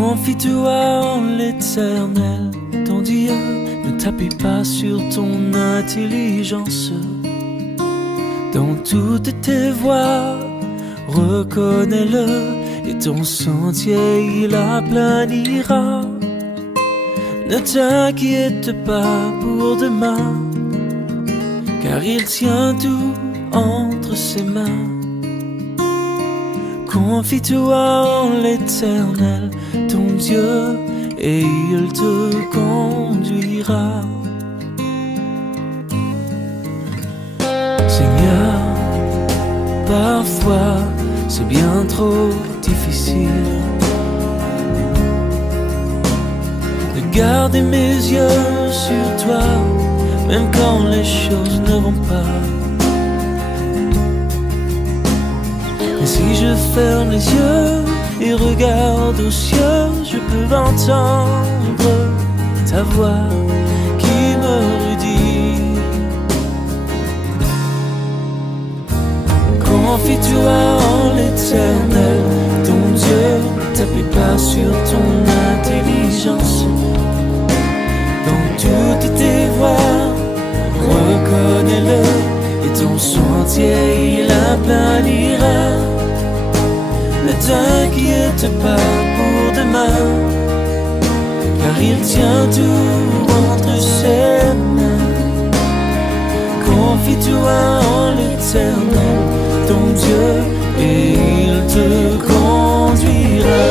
Confie-toi en l'Éternel, ton Dieu. Ne t'appuie pas sur ton intelligence. Dans toutes tes voies, reconnais-le, et ton sentier il aplanira. Ne t'inquiète pas pour demain, car il tient tout entre ses mains. Confie-toi en l'Éternel, ton Dieu, et il te conduira. Seigneur, parfois c'est bien trop difficile de garder mes yeux sur toi, même quand les choses ne vont pas. Et si je ferme les yeux et regarde aux cieux, je peux entendre ta voix qui me redit: confie-toi en l'Éternel, ton Dieu. Ne t'appuie pas sur ton intelligence. Dans toutes tes voies, reconnais-le, et ton sentier il aplanira. Ne t'inquiète pas pour demain, car il tient tout entre ses mains. Confie-toi en l'Éternel, ton Dieu, et il te conduira.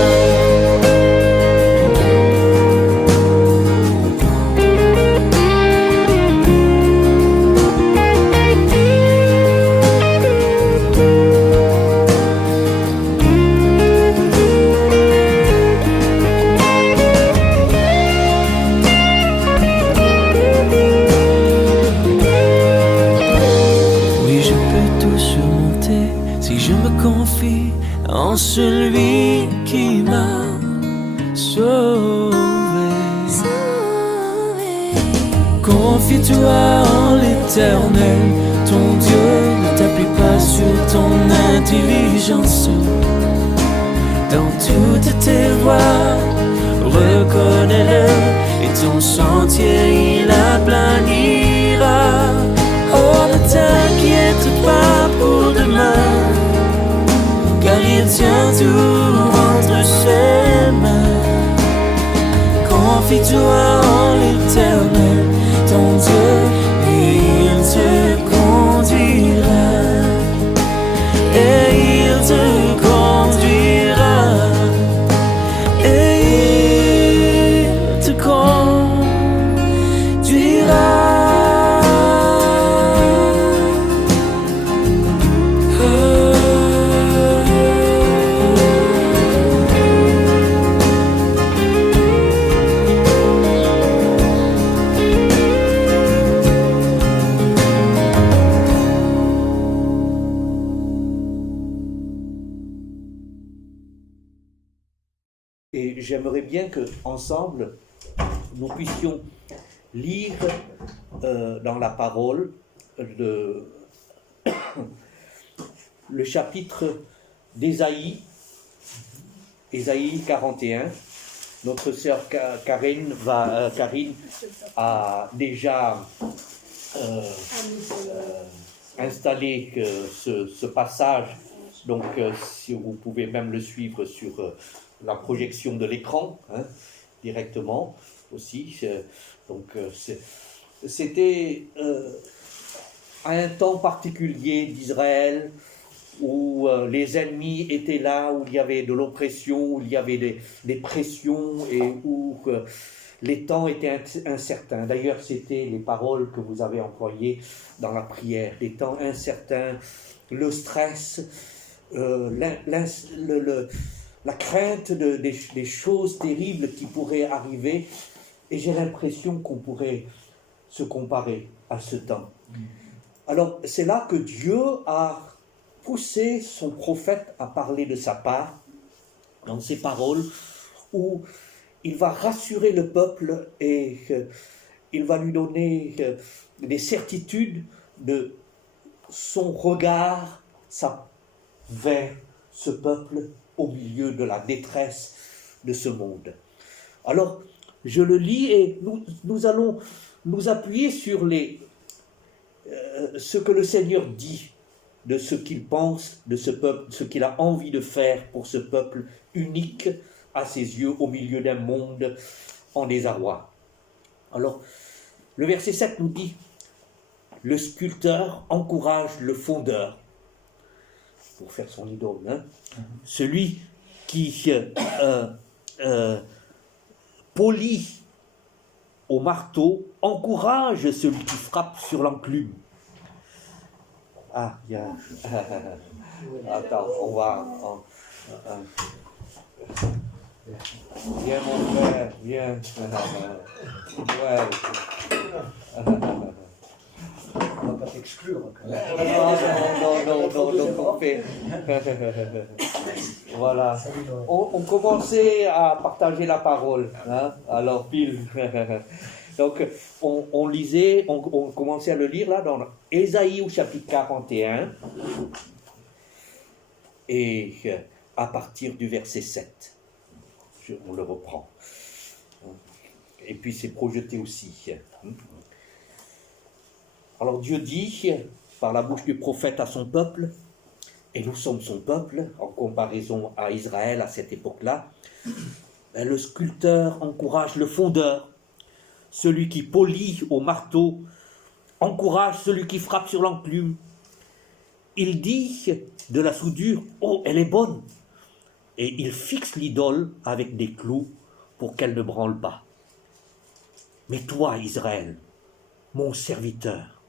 En celui qui m'a sauvé. Confie-toi en l'Éternel, ton Dieu. Ne t'appuie pas sur ton intelligence. Dans toutes tes voies, reconnais-le, et ton sentier il aplanira. Oh, ne t'inquiète pas pour demain, car il tient tout entre ses mains. Confie-toi en l'Éternel, ton Dieu, et il te conduira. Et il te conduira. Et il te conduira. Et j'aimerais bien que ensemble nous puissions lire dans la parole le chapitre d'Ésaïe, Ésaïe 41. Notre sœur Karine a déjà installé ce passage, donc si vous pouvez même le suivre sur la projection de l'écran, directement aussi. Donc c'était à un temps particulier d'Israël où les ennemis étaient là, où il y avait de l'oppression, où il y avait des pressions et où les temps étaient incertains. D'ailleurs, c'était les paroles que vous avez employées dans la prière. Les temps incertains, le stress, la crainte des choses terribles qui pourraient arriver. Et j'ai l'impression qu'on pourrait se comparer à ce temps. Alors, c'est là que Dieu a poussé son prophète à parler de sa part, dans ses paroles, où il va rassurer le peuple et il va lui donner des certitudes de son regard vers ce peuple au milieu de la détresse, de ce monde. Alors, je le lis et nous allons nous appuyer sur ce que le Seigneur dit de ce qu'il pense de ce peuple, ce qu'il a envie de faire pour ce peuple unique à ses yeux au milieu d'un monde en désarroi. Alors, le verset 7 nous dit « Le sculpteur encourage le fondeur » pour faire son idole, hein. Celui qui polit au marteau encourage celui qui frappe sur l'enclume. Ah, il y a... Attends, on va... Viens mon frère, viens. Ouais. On va pas t'exclure. Non, on fait. Voilà. On commençait à partager la parole. Hein? Alors, pile. Donc, on lisait, on commençait à le lire là dans Ésaïe au chapitre 41 et à partir du verset 7. On le reprend. Et puis c'est projeté aussi. Alors Dieu dit, par la bouche du prophète à son peuple, et nous sommes son peuple, en comparaison à Israël à cette époque-là, le sculpteur encourage le fondeur, celui qui polit au marteau, encourage celui qui frappe sur l'enclume. Il dit de la soudure, « Oh, elle est bonne !» Et il fixe l'idole avec des clous pour qu'elle ne branle pas. Mais toi, Israël, mon serviteur,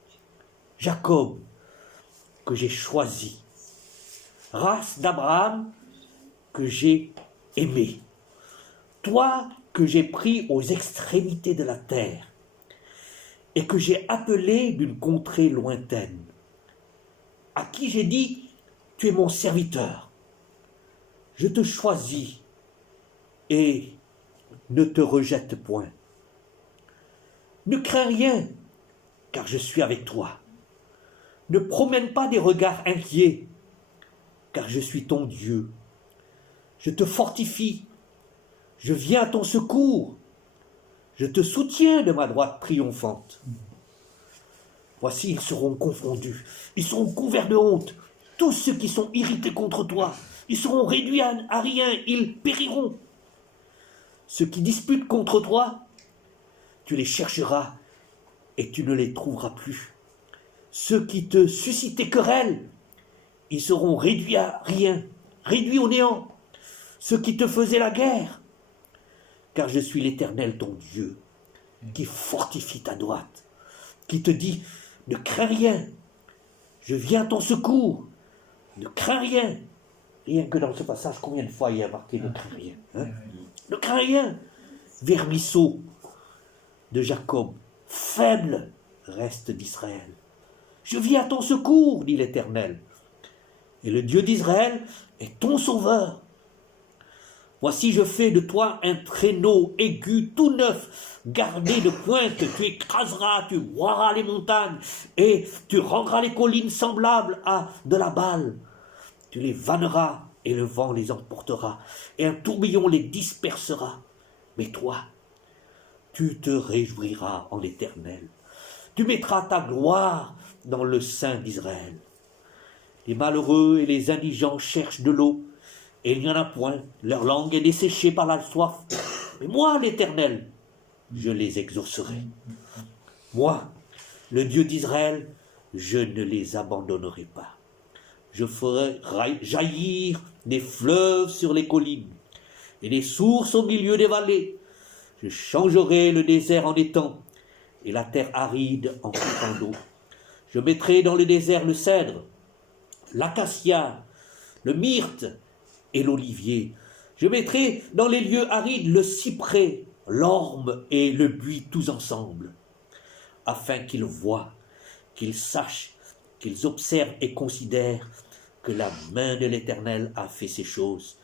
Jacob, que j'ai choisi, race d'Abraham que j'ai aimé, toi que j'ai pris aux extrémités de la terre et que j'ai appelé d'une contrée lointaine, à qui j'ai dit, tu es mon serviteur. Je te choisis et ne te rejette point. Ne crains rien, car je suis avec toi. Ne promène pas des regards inquiets, car je suis ton Dieu. Je te fortifie, je viens à ton secours, je te soutiens de ma droite triomphante. Voici, ils seront confondus, ils seront couverts de honte, tous ceux qui sont irrités contre toi. Ils seront réduits à rien, ils périront. Ceux qui disputent contre toi, tu les chercheras et tu ne les trouveras plus. Ceux qui te suscitaient querelle, ils seront réduits à rien, réduits au néant. Ceux qui te faisaient la guerre, car je suis l'Éternel ton Dieu, qui fortifie ta droite, qui te dit, ne crains rien, je viens à ton secours, ne crains rien. Rien que dans ce passage, combien de fois il y a marqué ne crains rien, hein? Ne crains rien, vermisseau de Jacob, faible reste d'Israël. Je viens à ton secours, dit l'Éternel, et le Dieu d'Israël est ton sauveur. Voici, je fais de toi un traîneau aigu tout neuf, gardé de pointe, tu écraseras, tu broieras les montagnes, et tu rendras les collines semblables à de la balle. Tu les vanneras, et le vent les emportera, et un tourbillon les dispersera. Mais toi, tu te réjouiras en l'Éternel. Tu mettras ta gloire dans le sein d'Israël. Les malheureux et les indigents cherchent de l'eau, et il n'y en a point. Leur langue est desséchée par la soif. Mais moi, l'Éternel, je les exaucerai. Moi, le Dieu d'Israël, je ne les abandonnerai pas. Je ferai jaillir des fleuves sur les collines et des sources au milieu des vallées. Je changerai le désert en étang et la terre aride en coupant d'eau. Je mettrai dans le désert le cèdre, l'acacia, le myrte et l'olivier. Je mettrai dans les lieux arides le cyprès, l'orme et le buis tous ensemble, afin qu'ils voient, qu'ils sachent, qu'ils observent et considèrent que la main de l'Éternel a fait ces choses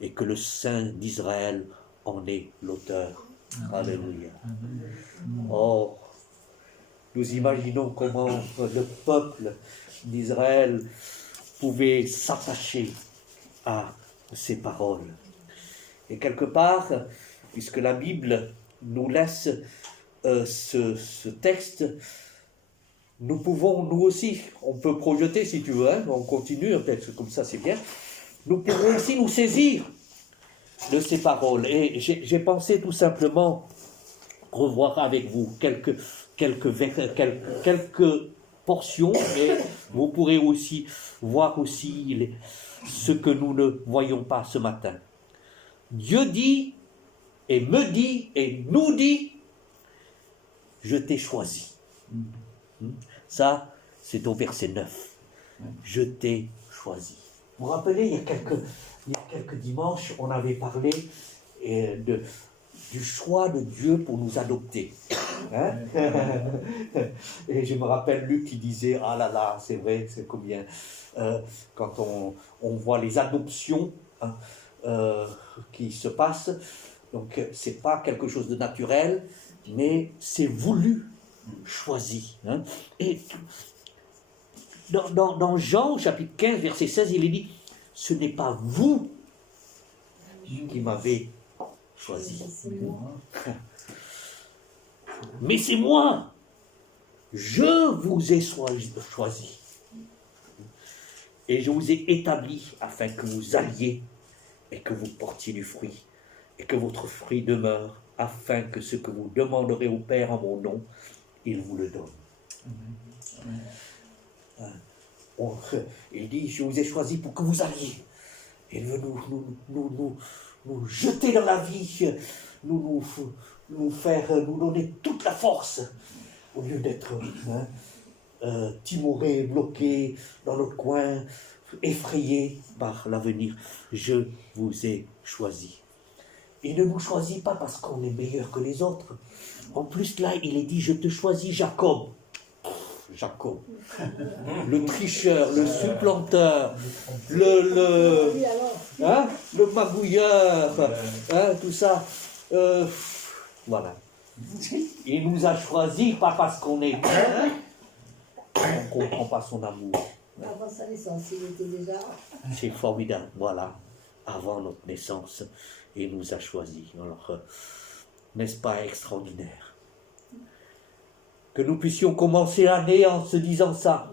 et que le Saint d'Israël en est l'auteur. Alléluia. Oh, nous imaginons comment le peuple d'Israël pouvait s'attacher à ces paroles. Et quelque part, puisque la Bible nous laisse ce texte, nous pouvons, nous aussi, on peut projeter si tu veux, hein, on continue, peut-être comme ça c'est bien, nous pouvons aussi nous saisir de ces paroles. Et j'ai pensé tout simplement revoir avec vous quelques portions, et vous pourrez aussi voir aussi ce que nous ne voyons pas ce matin. Dieu dit, et me dit, et nous dit, je t'ai choisi. Ça, c'est au verset 9. Je t'ai choisi. Vous vous rappelez, il y a quelques dimanches, on avait parlé du choix de Dieu pour nous adopter. Hein? Et je me rappelle Luc qui disait, ah là là, c'est vrai, c'est combien, quand on voit les adoptions hein, qui se passent, donc c'est pas quelque chose de naturel, mais c'est voulu, choisi. Hein? Et dans Jean, au chapitre 15, verset 16, il est dit, ce n'est pas vous qui m'avez choisi. Mais c'est moi. Je vous ai choisi. Et je vous ai établi afin que vous alliez et que vous portiez du fruit et que votre fruit demeure, afin que ce que vous demanderez au Père en mon nom, il vous le donne. Il dit, je vous ai choisi pour que vous alliez. Il veut nous jeter dans la vie, nous donner toute la force, au lieu d'être timorés, bloqués dans notre coin, effrayés par l'avenir. Je vous ai choisi. Il ne nous choisit pas parce qu'on est meilleur que les autres. En plus, là, il est dit, je te choisis, Jacob. Jacob, le tricheur, le supplanteur, le magouilleur, tout ça. Voilà. Il nous a choisis, pas parce qu'on est bien, on ne comprend pas son amour. Avant sa naissance, il était déjà... C'est formidable, voilà. Avant notre naissance, il nous a choisis. Alors, n'est-ce pas extraordinaire? Que nous puissions commencer l'année en se disant ça.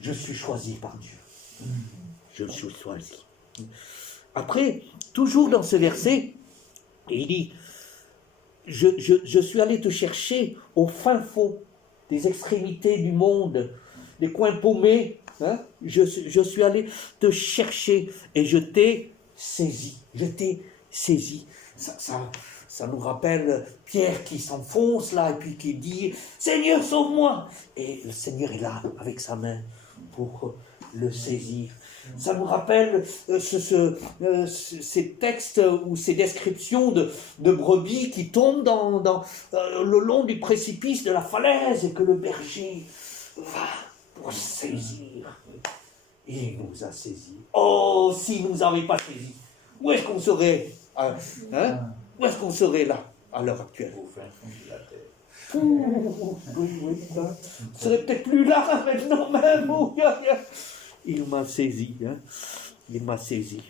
Je suis choisi par Dieu. Je suis choisi. Après, toujours dans ce verset, il dit, je suis allé te chercher au fin fond des extrémités du monde, des coins paumés. Hein? Je suis allé te chercher et je t'ai saisi. Je t'ai saisi. Ça nous rappelle Pierre qui s'enfonce là et puis qui dit « Seigneur, sauve-moi » et le Seigneur est là avec sa main pour le saisir. Ça nous rappelle ces textes ou ces descriptions de brebis qui tombent le long du précipice de la falaise et que le berger va pour saisir. Il nous a saisis. Oh, s'il ne nous avait pas saisis, où est-ce qu'on serait où est-ce qu'on serait là, à l'heure actuelle? Oui, ça serait peut-être plus là maintenant même. Il m'a saisi, hein. Il m'a saisi.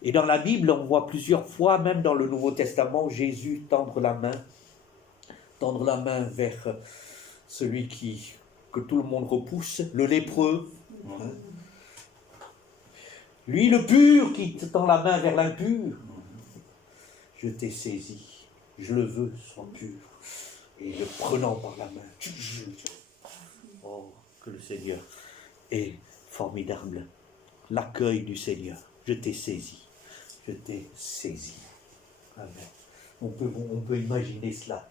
Et dans la Bible, on voit plusieurs fois, même dans le Nouveau Testament, Jésus tendre la main vers celui que tout le monde repousse, le lépreux. Lui, le pur, qui tend la main vers l'impur. Je t'ai saisi, je le veux, sois pur. Et le prenant par la main. Oh, que le Seigneur est formidable. L'accueil du Seigneur. Je t'ai saisi. Je t'ai saisi. Amen. On peut imaginer cela.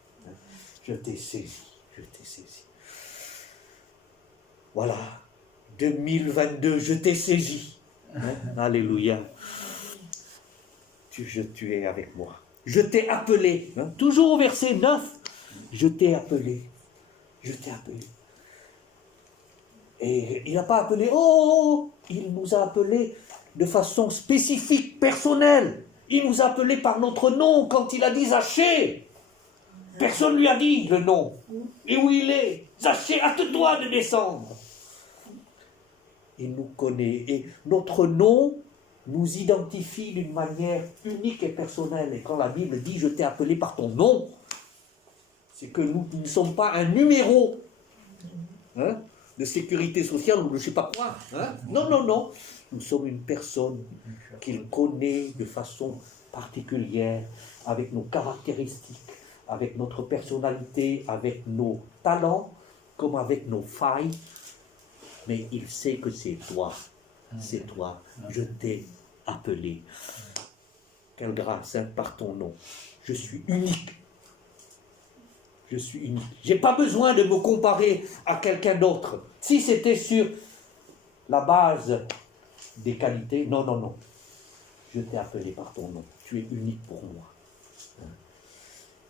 Je t'ai saisi. Je t'ai saisi. Voilà. 2022, je t'ai saisi. Alléluia. Tu es avec moi. Je t'ai appelé. Toujours au verset 9. Je t'ai appelé. Je t'ai appelé. Et il n'a pas appelé, il nous a appelés de façon spécifique, personnelle. Il nous a appelés par notre nom quand il a dit Zachée. Personne ne lui a dit le nom. Et où il est? Zachée, hâte-toi de descendre. Il nous connaît. Et notre nom nous identifie d'une manière unique et personnelle. Et quand la Bible dit « je t'ai appelé par ton nom », c'est que nous ne sommes pas un numéro de sécurité sociale ou de je ne sais pas quoi. Non, non, non. Nous sommes une personne qu'il connaît de façon particulière, avec nos caractéristiques, avec notre personnalité, avec nos talents, comme avec nos failles. Mais il sait que c'est toi. C'est toi. Je t'ai appelé. Quelle grâce, par ton nom. Je suis unique. Je suis unique. Je n'ai pas besoin de me comparer à quelqu'un d'autre. Si c'était sur la base des qualités, non, non, non. Je t'ai appelé par ton nom. Tu es unique pour moi.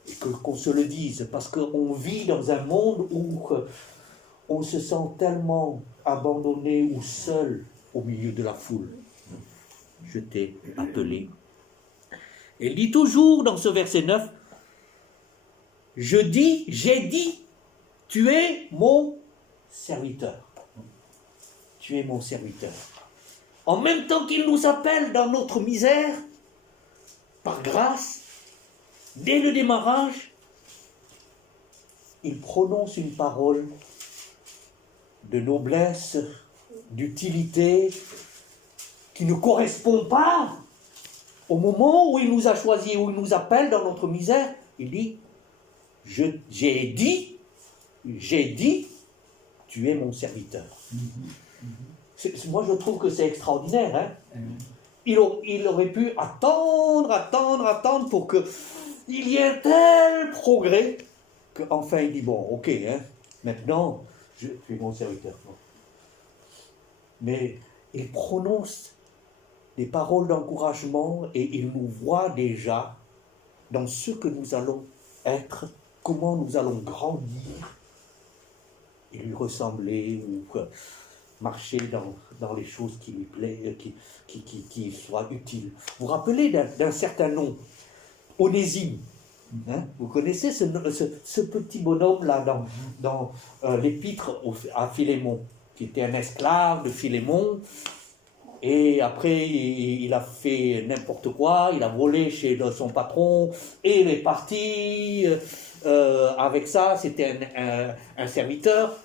Et qu'on se le dise, parce qu'on vit dans un monde où on se sent tellement abandonné ou seul au milieu de la foule. Je t'ai appelé. Et il dit toujours dans ce verset 9, j'ai dit, tu es mon serviteur. Tu es mon serviteur. En même temps qu'il nous appelle dans notre misère, par grâce, dès le démarrage, il prononce une parole de noblesse, d'utilité, qui ne correspond pas au moment où il nous a choisis, où il nous appelle dans notre misère. Il dit, j'ai dit, tu es mon serviteur. Moi, je trouve que c'est extraordinaire. Il aurait pu attendre pour qu'il y ait un tel progrès qu'enfin il dit, bon, ok, maintenant, je suis mon serviteur. Mais il prononce des paroles d'encouragement et il nous voit déjà dans ce que nous allons être, comment nous allons grandir et lui ressembler ou marcher dans les choses qui lui plaisent, qui soient utiles. Vous vous rappelez d'un certain nom, Onésime. Vous connaissez ce petit bonhomme-là dans l'épître à Philémon, qui était un esclave de Philémon, et après il a fait n'importe quoi, il a volé chez son patron, et il est parti avec ça, c'était un serviteur,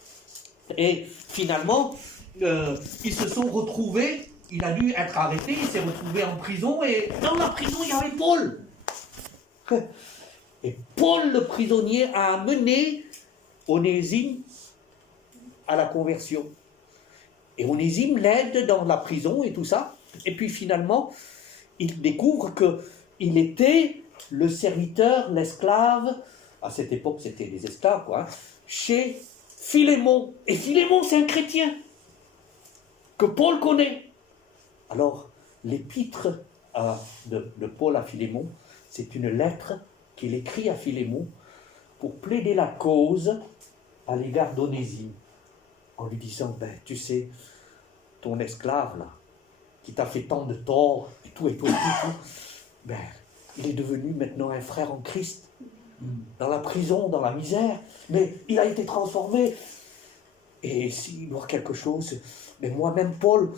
et finalement, ils se sont retrouvés, il a dû être arrêté, il s'est retrouvé en prison, et dans la prison il y avait Paul. Et Paul, le prisonnier, a amené Onésime à la conversion. Et Onésime l'aide dans la prison et tout ça. Et puis finalement, il découvre qu'il était le serviteur, l'esclave, à cette époque c'était des esclaves, chez Philémon. Et Philémon, c'est un chrétien que Paul connaît. Alors, l'épître de Paul à Philémon, c'est une lettre qu'il écrit à Philémon pour plaider la cause à l'égard d'Onésime, en lui disant, tu sais, ton esclave, là, qui t'a fait tant de tort, et tout, il est devenu maintenant un frère en Christ, dans la prison, dans la misère, mais il a été transformé. Et s'il doit quelque chose, mais moi-même, Paul,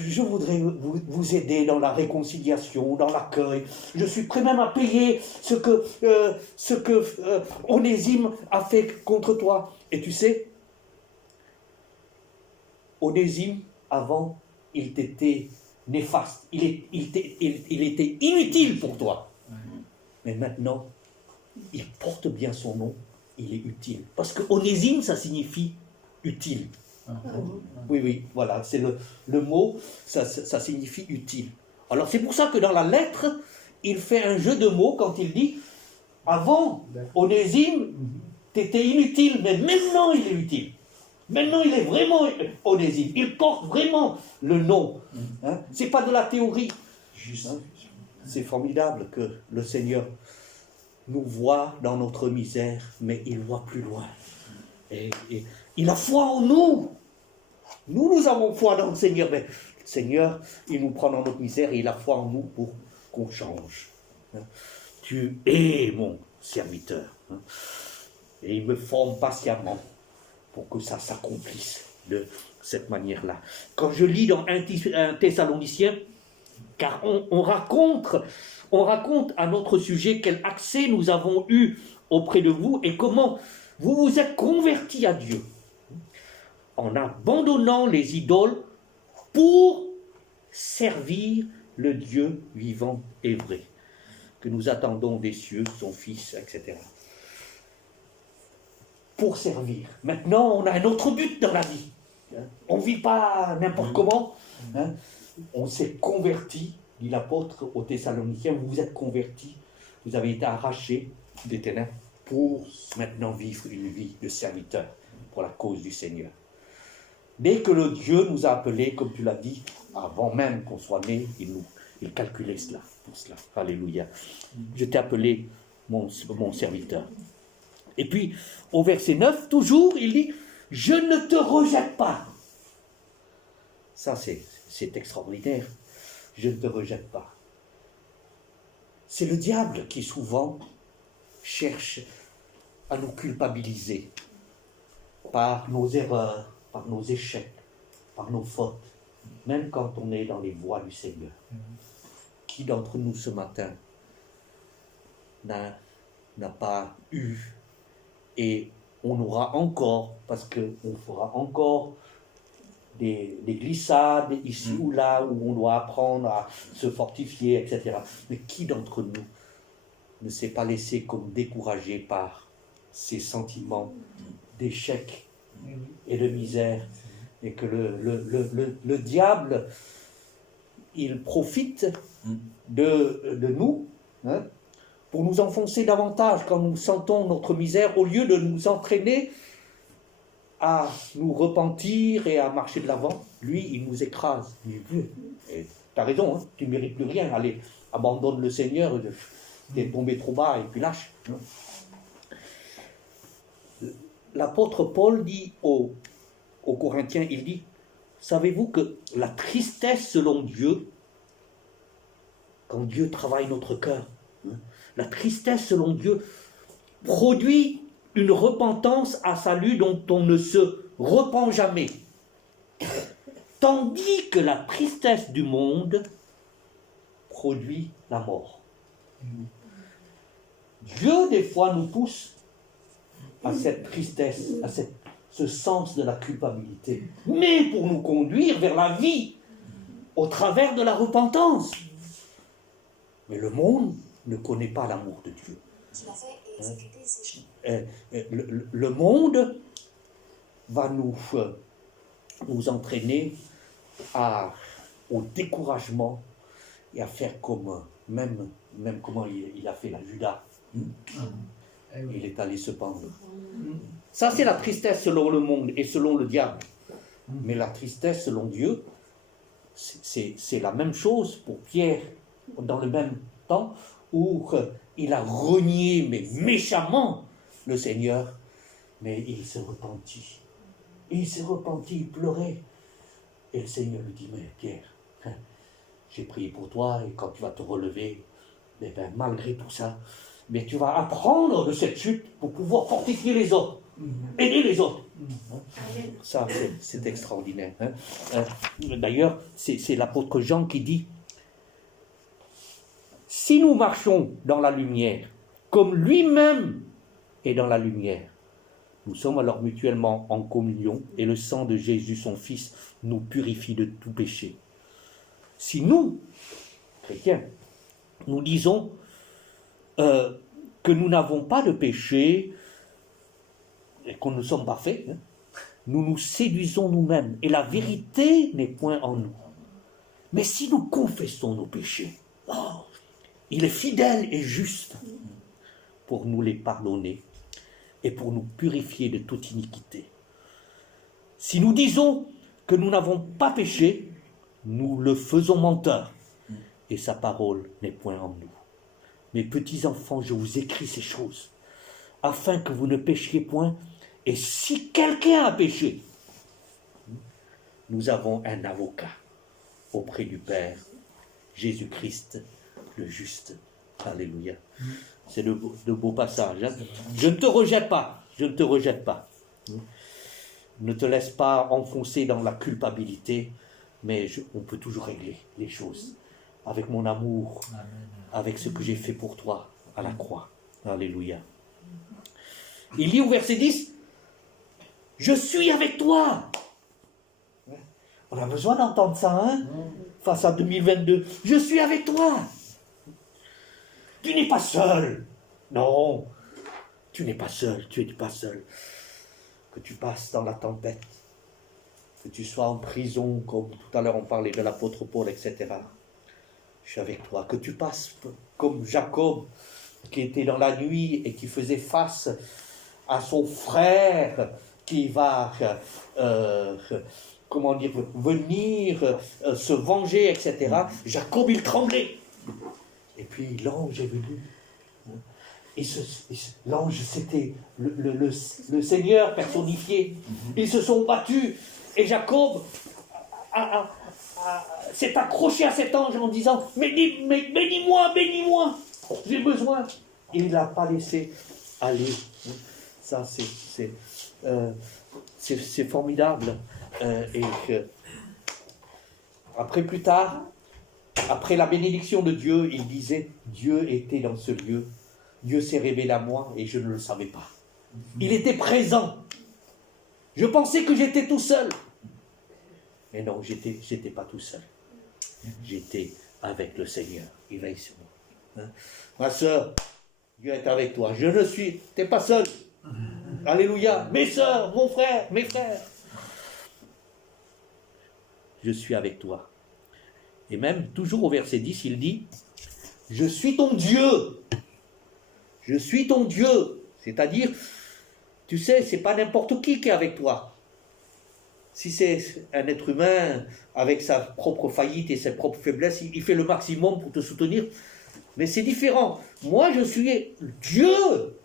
je voudrais vous aider dans la réconciliation, dans l'accueil. Je suis prêt même à payer ce que Onésime a fait contre toi. Et tu sais, Onésime, avant, il était néfaste. Il était inutile pour toi. Mais maintenant, il porte bien son nom. Il est utile. Parce que Onésime, ça signifie utile. Oui, voilà, c'est le mot, ça signifie utile. Alors c'est pour ça que dans la lettre, il fait un jeu de mots quand il dit, avant, Onésime, t'étais inutile, mais maintenant il est utile. Maintenant il est vraiment Onésime, il porte vraiment le nom. C'est pas de la théorie. C'est formidable que le Seigneur nous voit dans notre misère, mais il voit plus loin. Et il a foi en nous. Nous avons foi dans le Seigneur. Mais le Seigneur, il nous prend dans notre misère et il a foi en nous pour qu'on change. Tu es mon serviteur. Et il me forme patiemment pour que ça s'accomplisse. de cette manière-là. Quand je lis dans 1 Thessaloniciens, car on raconte à notre sujet quel accès nous avons eu auprès de vous et comment vous vous êtes convertis à Dieu en abandonnant les idoles pour servir le Dieu vivant et vrai, que nous attendons des cieux, son Fils, etc. Pour servir. Maintenant, on a un autre but dans la vie. On ne vit pas n'importe comment. On s'est converti, dit l'apôtre aux Thessaloniciens, vous vous êtes convertis, vous avez été arrachés des ténèbres pour maintenant vivre une vie de serviteur pour la cause du Seigneur. Dès que le Dieu nous a appelés, comme tu l'as dit, avant même qu'on soit né, il calculait cela, pour cela. Alléluia. Je t'ai appelé mon serviteur. Et puis, au verset 9, toujours, il dit, je ne te rejette pas. Ça, c'est extraordinaire. Je ne te rejette pas. C'est le diable qui souvent cherche à nous culpabiliser par nos erreurs, par nos échecs, par nos fautes, même quand on est dans les voies du Seigneur. Qui d'entre nous ce matin n'a pas eu, et on aura encore, parce qu'on fera encore des glissades ici ou là, où on doit apprendre à se fortifier, etc. Mais qui d'entre nous ne s'est pas laissé comme découragé par ces sentiments d'échec et de misère, et que le diable, il profite de nous, pour nous enfoncer davantage quand nous sentons notre misère, au lieu de nous entraîner à nous repentir et à marcher de l'avant. Lui, il nous écrase. Tu as raison, tu ne mérites plus rien. Allez, abandonne le Seigneur, tu es tombé trop bas et puis lâche. L'apôtre Paul dit aux Corinthiens, il dit, savez-vous que la tristesse selon Dieu, quand Dieu travaille notre cœur, la tristesse selon Dieu produit une repentance à salut dont on ne se repent jamais. Tandis que la tristesse du monde produit la mort. Dieu, des fois, nous pousse à cette tristesse, à ce sens de la culpabilité, mais pour nous conduire vers la vie au travers de la repentance. Mais le monde ne connaît pas l'amour de Dieu. Le monde va nous entraîner au découragement et à faire comme même comment il a fait la Judas. Il est allé se pendre. Ça, c'est la tristesse selon le monde et selon le diable. Mais la tristesse selon Dieu, c'est la même chose pour Pierre dans le même temps où il a renié, mais méchamment, le Seigneur, mais il s'est repenti. Il s'est repenti, il pleurait. Et le Seigneur lui dit, mais Pierre, j'ai prié pour toi, et quand tu vas te relever, malgré tout ça, mais tu vas apprendre de cette chute pour pouvoir fortifier les autres, aider les autres. Ça, c'est extraordinaire. D'ailleurs, c'est l'apôtre Jean qui dit, si nous marchons dans la lumière, comme lui-même est dans la lumière, nous sommes alors mutuellement en communion et le sang de Jésus, son Fils, nous purifie de tout péché. Si nous, chrétiens, nous disons que nous n'avons pas de péché et que nous sommes parfaits, nous nous séduisons nous-mêmes et la vérité n'est point en nous. Mais si nous confessons nos péchés, il est fidèle et juste pour nous les pardonner et pour nous purifier de toute iniquité. Si nous disons que nous n'avons pas péché, nous le faisons menteur et sa parole n'est point en nous. Mes petits enfants, je vous écris ces choses afin que vous ne péchiez point, et si quelqu'un a péché, nous avons un avocat auprès du Père, Jésus-Christ, le juste. Alléluia. C'est de beaux passages. Je ne te rejette pas. Je ne te rejette pas. Ne te laisse pas enfoncer dans la culpabilité, mais on peut toujours régler les choses avec mon amour, avec ce que j'ai fait pour toi à la croix. Alléluia. Il dit au verset 10, « Je suis avec toi ». On a besoin d'entendre ça, hein, face à 2022. « Je suis avec toi ». Tu n'es pas seul. Non, tu n'es pas seul, tu n'es pas seul. Que tu passes dans la tempête, que tu sois en prison, comme tout à l'heure on parlait de l'apôtre Paul, etc. Je suis avec toi. Que tu passes comme Jacob, qui était dans la nuit et qui faisait face à son frère qui va, venir se venger, etc. Jacob, il tremblait. Et puis l'ange est venu. Et l'ange, c'était le Seigneur personnifié. Ils se sont battus. Et Jacob s'est accroché à cet ange en disant « Mais bénis-moi, bénis-moi, j'ai besoin. » Et il ne l'a pas laissé aller. Ça, c'est formidable. Après, plus tard, après la bénédiction de Dieu, il disait « Dieu était dans ce lieu. Dieu s'est révélé à moi et je ne le savais pas. Il était présent. Je pensais que j'étais tout seul. Mais non, j'étais pas tout seul. J'étais avec le Seigneur. Il veille sur moi. Hein? Ma soeur, Dieu est avec toi. Je ne suis... T'es pas seul. Alléluia. Mes soeurs, mon frère, mes frères. Je suis avec toi. Et même, toujours au verset 10, il dit, « Je suis ton Dieu. Je suis ton Dieu. » C'est-à-dire, tu sais, c'est pas n'importe qui est avec toi. Si c'est un être humain avec sa propre faillite et ses propres faiblesses, il fait le maximum pour te soutenir. Mais c'est différent. Moi, je suis Dieu.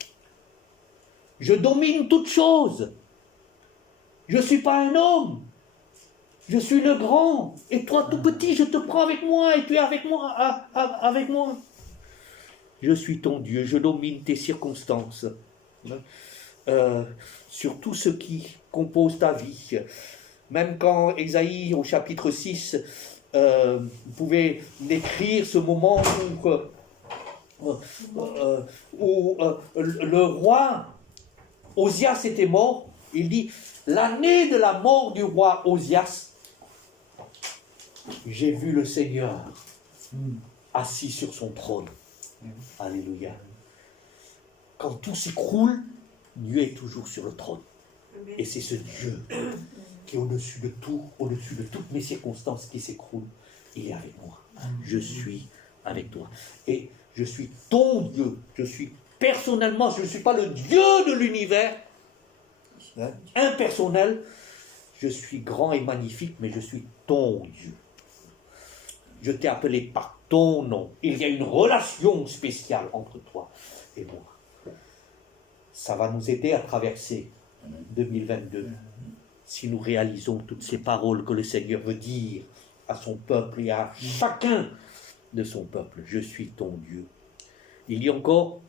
Je domine toutes choses. Je ne suis pas un homme. Je suis le grand. Et toi, tout petit, je te prends avec moi et tu es avec moi. Avec moi. Je suis ton Dieu. Je domine tes circonstances. Sur tout ce qui compose ta vie. Même quand Ésaïe, au chapitre 6, vous pouvez décrire ce moment où le roi Osias était mort, il dit, l'année de la mort du roi Osias, j'ai vu le Seigneur assis sur son trône. Alléluia. Quand tout s'écroule, Dieu est toujours sur le trône. Et c'est ce Dieu qui est au-dessus de tout, au-dessus de toutes mes circonstances qui s'écroulent. Il est avec moi. Je suis avec toi. Et je suis ton Dieu. Je suis personnellement, je ne suis pas le Dieu de l'univers, impersonnel. Je suis grand et magnifique, mais je suis ton Dieu. Je t'ai appelé par ton nom. Il y a une relation spéciale entre toi et moi. Ça va nous aider à traverser 2022 si nous réalisons toutes ces paroles que le Seigneur veut dire à son peuple et à chacun de son peuple. Je suis ton Dieu. Il dit encore,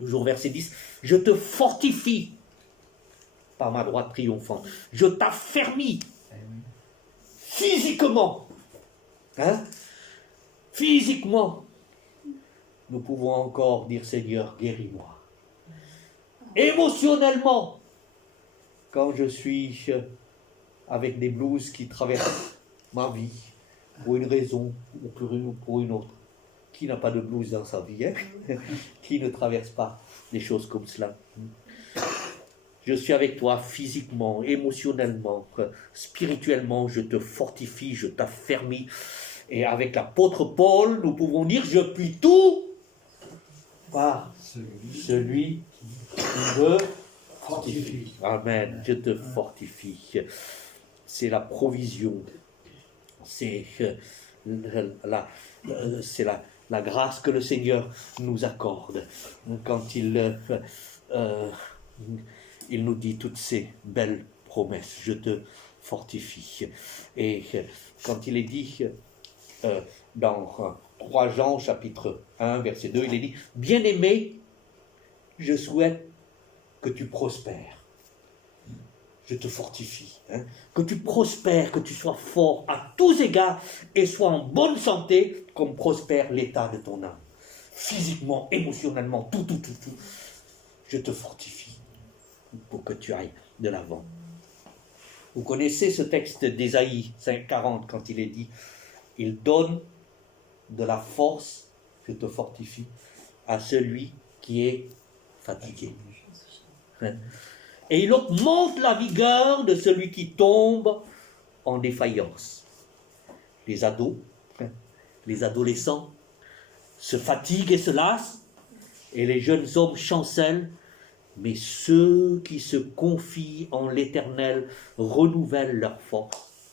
toujours verset 10, je te fortifie par ma droite triomphante. Je t'affermis physiquement. Physiquement. Nous pouvons encore dire, Seigneur, guéris-moi. Émotionnellement, quand je suis avec des blues qui traversent ma vie, pour une raison ou pour une autre. Qui n'a pas de blues dans sa vie, hein? Qui ne traverse pas des choses comme cela? Je suis avec toi physiquement, émotionnellement, spirituellement, je te fortifie, je t'affermis. Et avec l'apôtre Paul, nous pouvons dire, je puis tout par celui qui me fortifie. Amen, je te fortifie. C'est la provision. C'est la grâce que le Seigneur nous accorde quand il nous dit toutes ces belles promesses. Je te fortifie. Et quand il est dit dans 3 Jean chapitre 1 verset 2, il est dit, bien-aimé, je souhaite que tu prospères. je te fortifie. Que tu prospères, que tu sois fort à tous égards et sois en bonne santé comme prospère l'état de ton âme. Physiquement, émotionnellement, tout. Je te fortifie pour que tu ailles de l'avant. Vous connaissez ce texte d'Ésaïe 5,40 quand il est dit « Il donne de la force, je te fortifie, à celui qui est fatigué. » Et il augmente la vigueur de celui qui tombe en défaillance. Les ados, les adolescents se fatiguent et se lassent, et les jeunes hommes chancellent, mais ceux qui se confient en l'Éternel renouvellent leur force.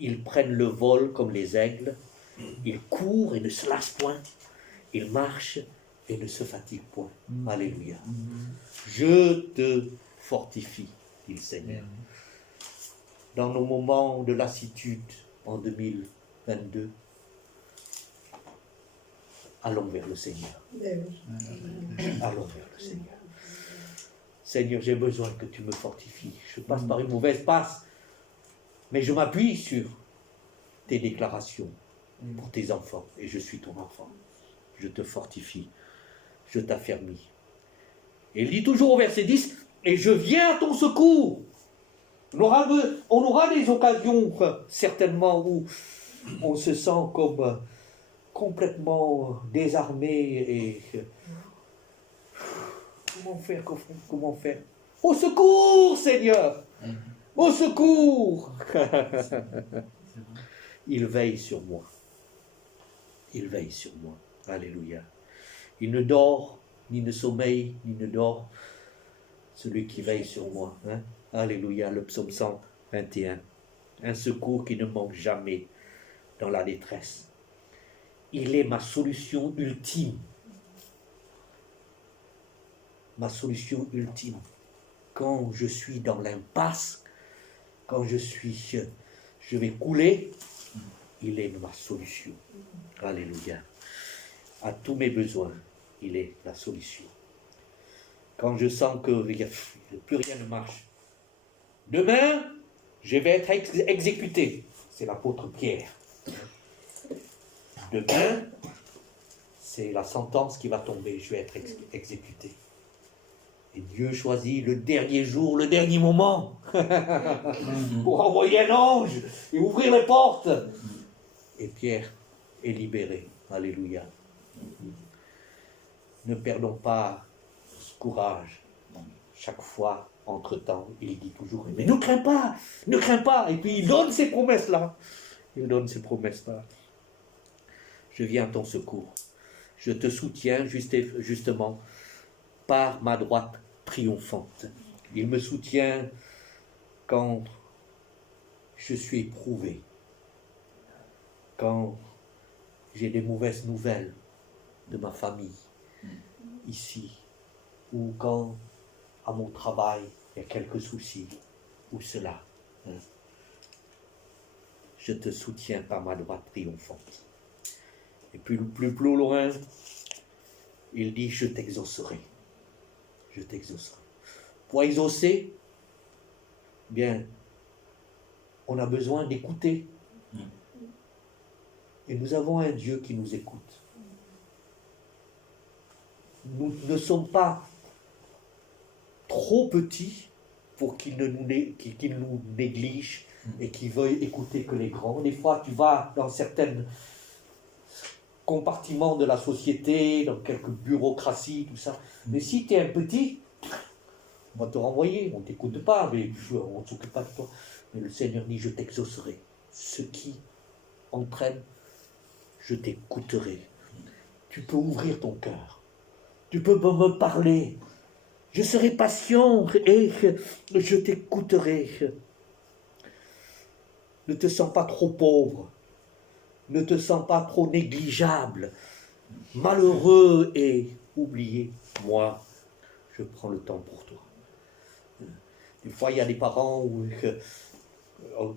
Ils prennent le vol comme les aigles, ils courent et ne se lassent point, ils marchent et ne se fatiguent point. Alléluia. Je te fortifie, dit le Seigneur. Dans nos moments de lassitude en 2022, allons vers le Seigneur. Allons vers le Seigneur. Seigneur, j'ai besoin que tu me fortifies. Je passe par une mauvaise passe, mais je m'appuie sur tes déclarations pour tes enfants, et je suis ton enfant. Je te fortifie, je t'affermis. Et il dit toujours au verset 10, et je viens à ton secours. On aura des occasions, certainement, où on se sent comme complètement désarmé et... Comment faire? Au secours, Seigneur! Au secours! Il veille sur moi. Il veille sur moi. Alléluia. Il ne dort, ni ne sommeille, ni ne dort. Celui qui veille sur moi. Alléluia. Le psaume 121. Un secours qui ne manque jamais dans la détresse. Il est ma solution ultime. Ma solution ultime. Quand je suis dans l'impasse, quand je vais couler, il est ma solution. Alléluia. À tous mes besoins, il est la solution. Quand je sens que plus rien ne marche, demain, je vais être exécuté. C'est l'apôtre Pierre. Demain, c'est la sentence qui va tomber. Je vais être exécuté. Et Dieu choisit le dernier jour, le dernier moment pour envoyer un ange et ouvrir les portes. Et Pierre est libéré. Alléluia. Ne perdons pas ce courage. Chaque fois, entre-temps, il dit toujours, mais ne crains pas. Et puis il donne ces promesses-là. Je viens à ton secours. Je te soutiens justement par ma droite triomphante. Il me soutient quand je suis éprouvé, quand j'ai des mauvaises nouvelles de ma famille ici, ou quand à mon travail il y a quelques soucis, ou cela. Je te soutiens par ma droite triomphante. Et puis plus loin, il dit, je t'exaucerai. Je t'exaucerai. Pour exaucer, bien, on a besoin d'écouter. Et nous avons un Dieu qui nous écoute. Nous ne sommes pas trop petits pour qu'il nous néglige et qu'il veuille écouter que les grands. Des fois, tu vas dans certains compartiments de la société, dans quelques bureaucraties, tout ça. Mais si tu es un petit, on va te renvoyer, on ne t'écoute pas, mais on ne s'occupe pas de toi. Mais le Seigneur dit, je t'exaucerai. Ce qui entraîne, je t'écouterai. Tu peux ouvrir ton cœur. Tu peux me parler. Je serai patient et je t'écouterai. Ne te sens pas trop pauvre. Ne te sens pas trop négligeable, malheureux et oublié. Moi, je prends le temps pour toi. Des fois, il y a des parents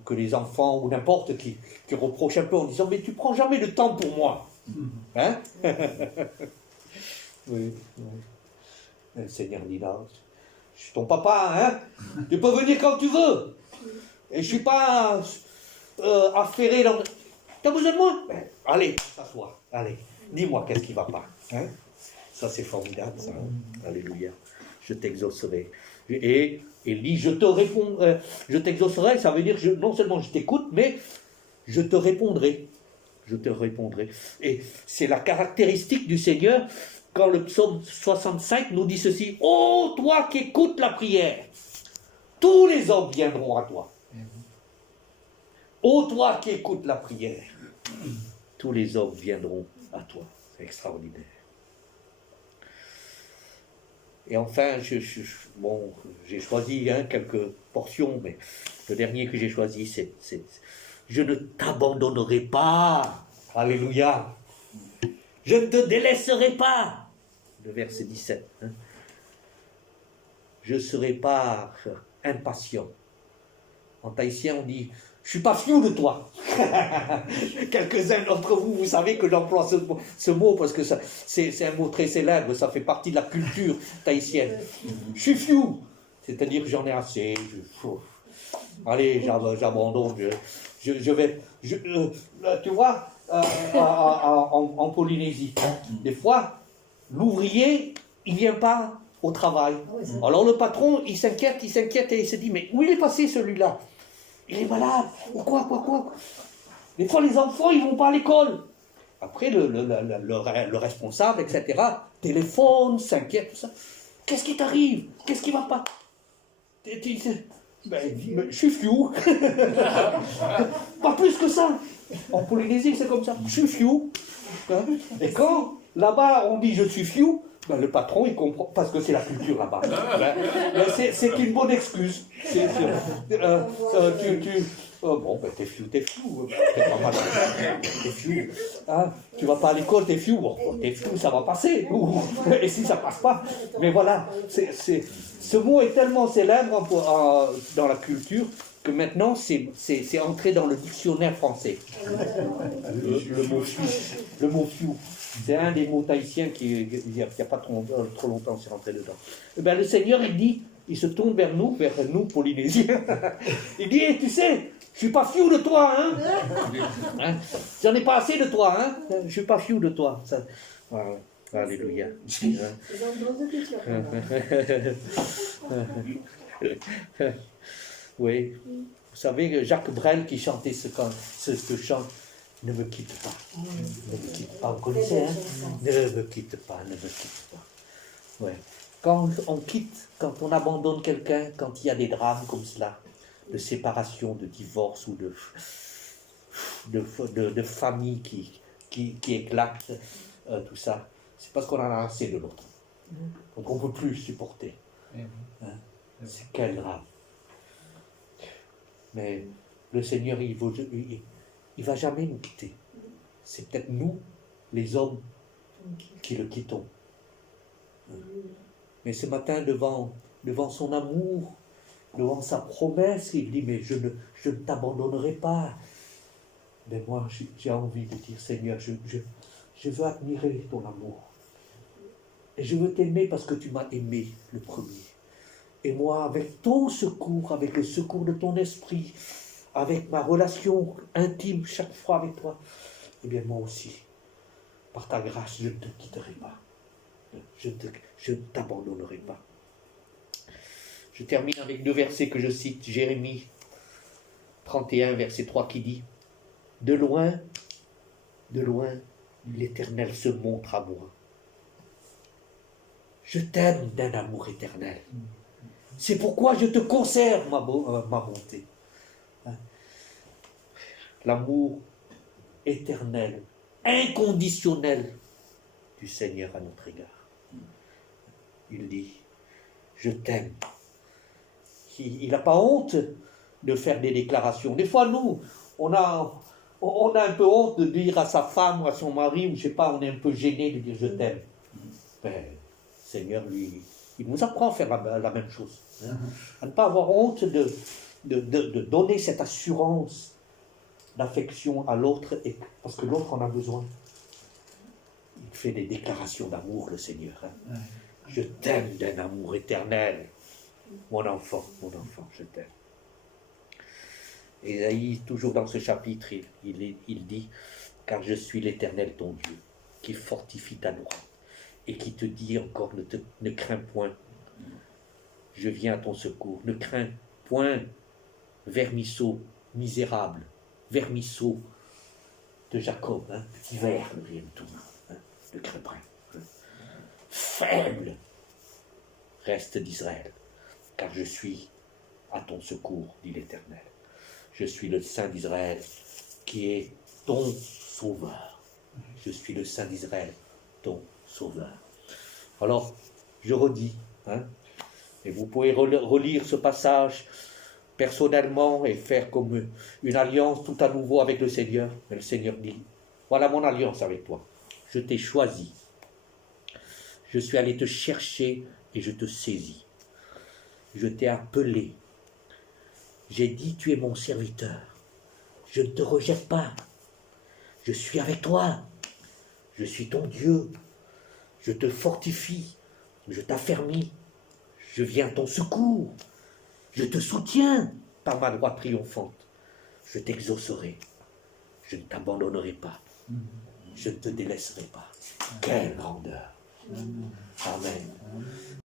que les enfants ou n'importe qui reprochent un peu en disant « Mais tu prends jamais le temps pour moi. » Oui. Le Seigneur dit là, Je suis ton papa, hein. Tu peux venir quand tu veux. Et je suis pas affairé dans... T'as besoin de moi? Allez, s'assois. Allez, dis-moi qu'est-ce qui va pas. Hein? Ça, c'est formidable, ça. Hein? Alléluia. Je t'exaucerai. Et il dit, je te réponds, je t'exaucerai, ça veut dire, non seulement je t'écoute, mais je te répondrai. Je te répondrai. Et c'est la caractéristique du Seigneur quand le psaume 65 nous dit ceci. Ô toi qui écoutes la prière, tous les hommes viendront à toi. Ô toi qui écoutes la prière, tous les hommes viendront à toi. C'est extraordinaire. Et enfin, bon, j'ai choisi quelques portions, mais le dernier que j'ai choisi, c'est je ne t'abandonnerai pas. Alléluia. Je ne te délaisserai pas. Le verset 17. Hein. Je ne serai pas impatient. En tahitien, on dit, je ne suis pas fiou de toi. Quelques-uns d'entre vous, vous savez que j'emploie ce mot parce que c'est un mot très célèbre, ça fait partie de la culture tahitienne. Je suis fiou, c'est-à-dire que j'en ai assez. Allez, j'abandonne. Je vais. Tu vois, en Polynésie, des fois, l'ouvrier, il ne vient pas au travail. Alors le patron, il s'inquiète et il se dit, mais où il est passé celui-là? Il est malade, ou quoi. Des fois, les enfants, ils ne vont pas à l'école. Après, le responsable, etc., téléphone, s'inquiète, tout ça. Qu'est-ce qui t'arrive? Qu'est-ce qui ne va pas? Je suis fiou. Pas plus que ça. En Polynésie, c'est comme ça. Je suis fiou. Et quand, là-bas, on dit je suis fiou, le patron, il comprend, parce que c'est la culture là-bas. C'est une bonne excuse. Bon, t'es fiou. T'es pas mal. T'es fiou. Hein, tu vas pas à l'école, t'es fiou. Bon, t'es fiou, ça va passer. Et si ça passe pas. Mais voilà, ce mot est tellement célèbre dans la culture que maintenant, c'est entré dans le dictionnaire français. Le mot fiou. C'est un des mots tahitiens qui, il n'y a pas trop longtemps, c'est rentré dedans. Et bien, le Seigneur, il se tourne vers nous Polynésiens. Il dit, tu sais, je suis pas fiou de toi, hein, j'en ai pas assez de toi, hein. Je suis pas fiou de toi. Ça, voilà. Alléluia. Oui. Vous savez, Jacques Brel qui chantait ce chant, ne me quitte pas. Ne me quitte pas. Vous connaissez, hein? Ne me quitte pas, ne me quitte pas. Ouais. Quand on abandonne quelqu'un, quand il y a des drames comme cela, de séparation, de divorce ou de famille qui éclate, tout ça, c'est parce qu'on en a assez de l'autre. Donc on ne peut plus supporter. Hein? C'est quel drame. Mais le Seigneur, il va jamais nous quitter. C'est peut-être nous, les hommes, qui le quittons. Mais ce matin, devant son amour, devant sa promesse, il dit, mais je ne t'abandonnerai pas. Mais moi, j'ai envie de dire, Seigneur, je veux admirer ton amour. Et je veux t'aimer parce que tu m'as aimé le premier. Et moi, avec ton secours, avec le secours de ton esprit, avec ma relation intime chaque fois avec toi, eh bien moi aussi, par ta grâce, je ne te quitterai pas. Je ne t'abandonnerai pas. Je termine avec 2 versets que je cite. Jérémie 31, verset 3 qui dit « De loin, l'Éternel se montre à moi. Je t'aime d'un amour éternel. C'est pourquoi je te conserve ma bonté. » L'amour éternel, inconditionnel du Seigneur à notre égard. Il dit, je t'aime. Il n'a pas honte de faire des déclarations. Des fois, nous, on a un peu honte de dire à sa femme ou à son mari, ou je ne sais pas, on est un peu gêné de dire je t'aime. Ben, le Seigneur, lui, il nous apprend à faire la même chose. Hein, à ne pas avoir honte de donner cette assurance d'affection à l'autre, parce que l'autre en a besoin. Il fait des déclarations d'amour, le Seigneur. Hein. Je t'aime d'un amour éternel. mon enfant, je t'aime. Ésaïe, toujours dans ce chapitre, il dit, car je suis l'Éternel ton Dieu, qui fortifie ta droite, et qui te dit encore, ne crains point, je viens à ton secours, ne crains point, vermisseau, misérable, vermisseau de Jacob, petit verre, rien de tout, ne crains pas, faible, reste d'Israël, car je suis à ton secours, dit l'Éternel. Je suis le Saint d'Israël, qui est ton sauveur. Je suis le Saint d'Israël, ton sauveur. Alors, je redis, et vous pouvez relire ce passage personnellement et faire comme une alliance tout à nouveau avec le Seigneur. Mais le Seigneur dit, voilà mon alliance avec toi. Je t'ai choisi. Je suis allé te chercher et je te saisis. Je t'ai appelé. J'ai dit, tu es mon serviteur. Je ne te rejette pas. Je suis avec toi. Je suis ton Dieu. Je te fortifie. Je t'affermis. Je viens à ton secours. Je te soutiens par ma droite triomphante. Je t'exaucerai. Je ne t'abandonnerai pas. Je ne te délaisserai pas. Quelle grandeur. Amen.